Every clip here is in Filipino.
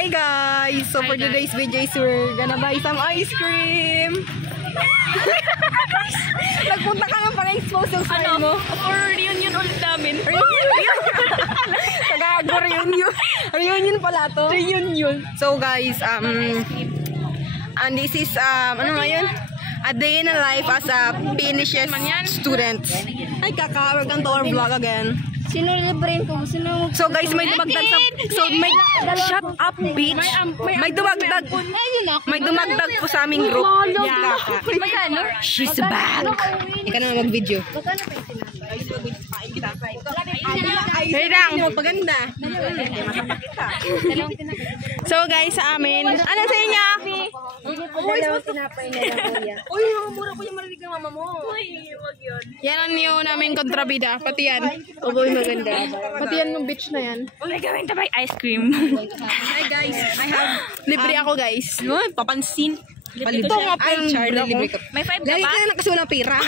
Hi guys! So for today's video is we're gonna buy some ice cream! Nagpunta ka lang para expose yung smile mo. For reunion ulit namin. Kagago, reunion. Reunion pala to. Reunion. So guys, and this is, ano ngayon? A day in a life as a Finnish student. Ay kaka, welcome to our vlog again. Sino libre ko? Sino? So guys, may dumagdag sa... So may... Shut up, bitch! May dumagdag... May dumagdag po sa aming group. Yeah. Magkano? She's back! Ika naman mag-video. Hey lang! Paganda. So guys, sa amin... Ano sa inyo? Uy, mura po yung marinig ng mama mo. Uy, wag yun. Yan ang niyo namin kontrabida. Pati yan. Uy, maganda. Pati yan yung bitch na yan. We're going to buy ice cream. Hi guys, I have... Libre ako guys. Papansin. Ito nga Ay, Charlie, libre ko. May 5 ka Lagi ba? ka na kasi walang pera.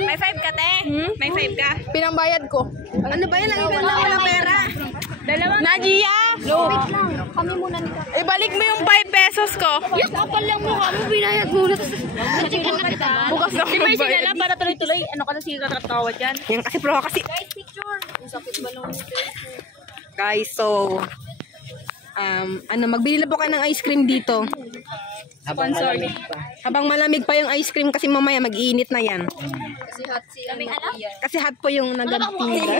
May 5 ka, te? May 5 ka? Pinangbayad ko. Ano ba yan? Lagi ka na walang pera. Nadia! Wait lang. Kami muna ni Kaka. Ibalik mo yung 5 pesos ko. Yes, kapal lang mukha mo. Binayad muna. Chicken na kita. Bukas ako Di ba yung magbayad. sinala para tuloy-tuloy? Ano ka na sige katatawad yan? Yan kasi pro kasi. Guys, picture. Sakit ba lang? Guys, so... ano, magbili na po kayo ng ice cream dito. Habang malamig pa yung ice cream kasi mamaya mag-iinit na yan. Kasi hot si Kuya. Kasi hot po yung nagagpinda.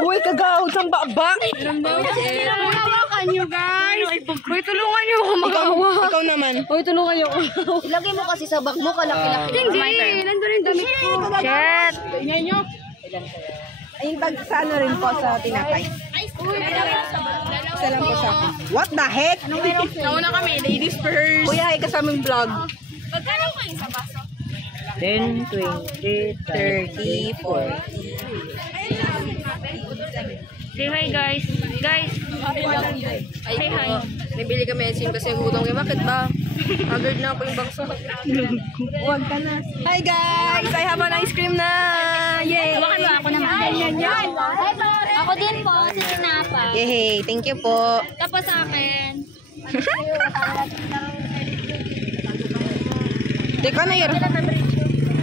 Uy, kagawad ang baba. Hawakan nyo, guys. Uy, tulungan niyo ako magawa. Ikaw naman. Uy, tulungan nyo ako. Ilagay mo kasi sa bag mo, kalaki-laki. Hindi, nandun yung damit ko. Shit! Tingnan nyo. Ayun, tag sa ano rin po sa tinapay. Isa lang po sa akin. What the heck? Nauna kami, ladies first. Kuya, ay kasaming vlog. Magkano ko yung sa baso? 10, 20, 30, 40. Say hi, guys. Guys. Say hi. Nabili kami ice cream kasi gutom kayo. Bakit ba? Haggard na ako yung bangso. Huwag ka na. Hi guys! I have an ice cream na! Yay! Bakit ba ako naman? Yan. Ako din po, si Tinapa. Yay! Thank you po. Tapos sa akin. Teka na yun.